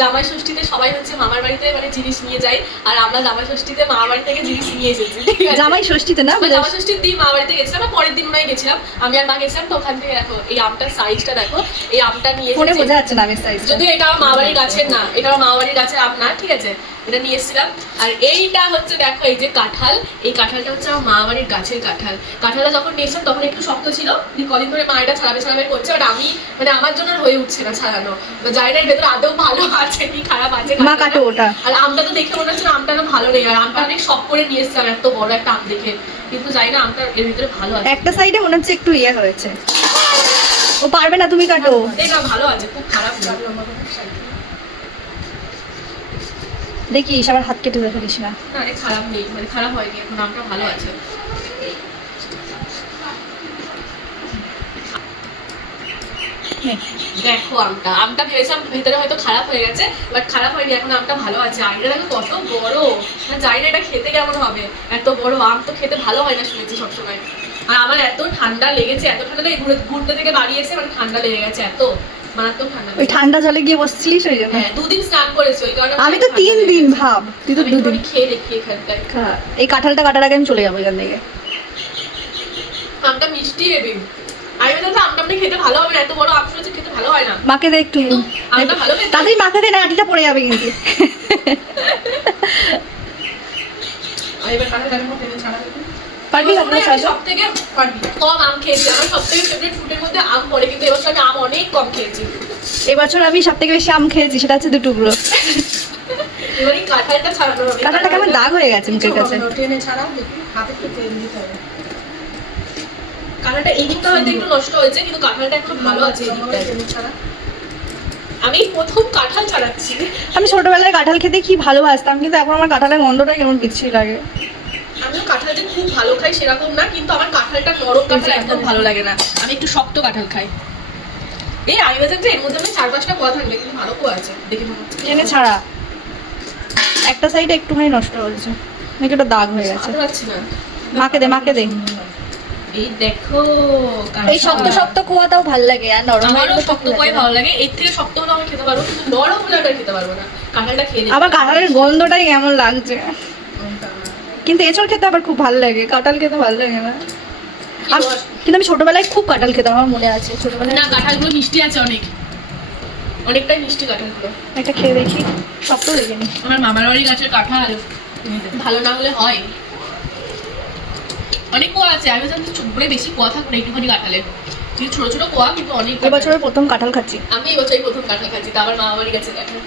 জামাই ষষ্ঠীতে সবাই হচ্ছে মামার বাড়িতে মানে জিনিস নিয়ে যায়, আর আমরা জামাই ষষ্ঠীতে মামার বাড়ি থেকে জিনিস নিয়ে এসেছি। জামাই ষষ্ঠীতে না, জামাই ষষ্ঠীর দিন মামার বাড়িতে গেছিলাম, আর পরের দিন নয় গেছিলাম, আমি আর মা গেছিলাম। তো ওখান থেকে দেখো এই আমটার সাইজটা দেখো, এই আমটা নিয়ে ফোনে বোঝা যাচ্ছে না আমের সাইজ। যদিও এটা আমার মামার বাড়ির গাছের না, এটা আমার মামার বাড়ির গাছের আম না, ঠিক আছে, এটা নিয়ে এসেছিলাম। আর এইটা হচ্ছে দেখো এই যে কাঁঠাল, এই কাঁঠালটা হচ্ছে আমার মামার বাড়ির গাছের কাঁঠাল। কাঁঠালটা যখন নিয়েছিলাম তখন একটু শক্ত ছিল, কদিন ধরে মা এটা ছাড়াবে করছে, বাট আমি মানে আমার জন্য হয়ে উঠছে না ছাড়ানো। জানি না এর ভেতরে আদৌ ভালো আছে কি খারাপ আছে। মা কাটো ওটা। আর আমটা তো দেখে মনে হচ্ছে না আমটা ভালো নেই, আর আমটা অনেক শখ করে নিয়ে এসেছিলাম এত বড় একটা আম দেখে, কিন্তু জানি না আমটা এর ভিতরে ভালো আছে। একটা সাইডে মনে হচ্ছে একটু ইয়ে হয়েছে, ও পারবে না, তুমি কাটো। এটা ভালো আছে, খুব খারাপ না। দেখিস আবার হাত কেটে ফেলিস না। না এ খারাপ নেই, মানে খারাপ হয়নি, এখন আমটা ভালো আছে। দেখো আমটা, আমটা ভেবেছিলাম ভিতরে হয়তো খারাপ হয়ে গেছে, বাট খারাপ হয়নি, এখন আমটা ভালো আছে। আর এটা দেখো কত বড়, না জানি না এটা খেতে কেমন হবে। এত বড় আম তো খেতে ভালো হয় না শুনেছি সবসময়। আর আমার এত ঠান্ডা লেগেছে, এত ঠান্ডা লেগে ঘুরতে থেকে বাড়ি এসে মানে ঠান্ডা লেগে গেছে, এত মারাত্মক ঠান্ডা। ওই ঠান্ডা জলে গিয়ে বসছিলিস ওই জন্য? হ্যাঁ 2 দিন স্নান করেছি ওই কারণে। আমি তো 3 দিন, ভাব তুই তো 2 দিন। খেয়ে দেখি এখানটায় এই কাঁঠালটা কাটার আগে আমি চলে যাবো এখান থেকে। আমটা মিষ্টি হেবি। আমি বলতে আমটা আপনি খেতে ভালো হবে না, এত বড় আম শুনেছি খেতে ভালো হয় না। মাকে দে একটু, আমটা ভালো খেতে। তাড়াতাড়ি মাকে দে, না আটিটা পড়ে যাবে কিন্তু। আমি এবার কাঁঠালটাকে টেনে ছাড়াবো। পারবি না? সবথেকে কম আম খেয়েছি, আমার সবথেকে ফেভারিট ফুডের মধ্যে আম পড়ে, কিন্তু এবছর আমি আম অনেক কম খেয়েছি। এবছর আমি সবথেকে বেশি আম খেয়েছি, সেটা হচ্ছে 2 টুকরো। এবার এই কাঁঠালটা ছাড়ানো হবে। কাঁঠালটা কেমন দাগ হয়ে গেছে মুখের কাছে। টেনে ছাড়াও দেখি, হাতে একটু তেল দিতে হবে। কাঁঠালটা এই দিকটা হয়তো একটু নষ্ট হয়েছে, কিন্তু কাঁঠালটা একটু ভালো আছে এই দিকটা। আমি প্রথম কাঁঠাল ছাড়াচ্ছি। আমি ছোটবেলায় কাঁঠাল খেতে কি ভালোবাসতাম, কিন্তু এখন আমার কাঁঠালের গন্ধটা কেমন বিচ্ছিরি লাগে। আমিও কাঁঠাল যে খুব ভালো খাই সেরকম না, কিন্তু আমার কাঁঠালটা নরম কাঁঠাল একদম ভালো লাগে না, আমি একটু শক্ত কাঁঠাল খাই। এই আমি বলছি যে এর মধ্যে আমি 4-5টা কোয়া থাকবে, কিন্তু ভালো কোয়া আছে দেখে মনে হচ্ছে। টেনে ছাড়া, একটা সাইডে একটুখানি নষ্ট হয়েছে, নাকি ওটা দাগ হয়ে গেছে। পাচ্ছি না। মাকে দে, মাকে দে। এই দেখো এই শক্ত শক্ত কোয়াটাও ভালো লাগে, আর নরম আমারও শক্ত কোয়াই ভালো লাগে, এর থেকে শক্ত হলে আমি খেতে পারবো, কিন্তু নরম হলে আমি খেতে পারবো না। কাঁঠালটা খেয়ে দেখি। আবার কাঁঠালের গন্ধটাই কেমন লাগছে, কিন্তু এঁচড় খেতে আবার খুব ভালো লাগে, কাঁঠাল খেতে ভালো লাগে না। কিন্তু আমি ছোটবেলায় খুব কাঁঠাল খেতাম, আমার মনে আছে ছোটবেলায়। না কাঁঠালগুলো মিষ্টি আছে অনেক, অনেকটাই মিষ্টি কাঁঠালগুলো। একটা খেয়ে দেখি, শক্ত দেখিনি। আমার মামার বাড়ির গাছের কাঁঠাল ভালো না হলে হয়। অনেক কোয়া আছে, আমি জানি চুপ করে বেশি কোয়া থাকবে একটুখানি কাঁঠালের, কিন্তু ছোট ছোট কোয়া, কিন্তু অনেক। এবছরের প্রথম কাঁঠাল খাচ্ছি আমি, এবছরই প্রথম কাঁঠাল খাচ্ছি, তা আমার মামা বাড়ির গাছে কাঁঠাল।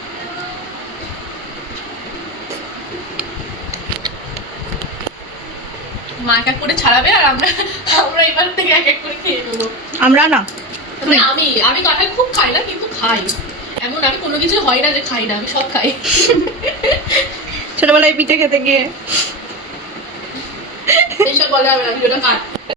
মা এক এক করে ছাড়াবে, আর আমরা এবার থেকে এক এক করে খেয়ে নেবো। আমরা না, আমি কাঁঠাল খুব খাই না, কিন্তু খাই। এমন আমি কোনো কিছু হয় না যে খাই না, আমি সব খাই। ছোটবেলায় পিঠে খেতে গিয়ে এইসব বলে হবে না, ভিডিওটা কাট।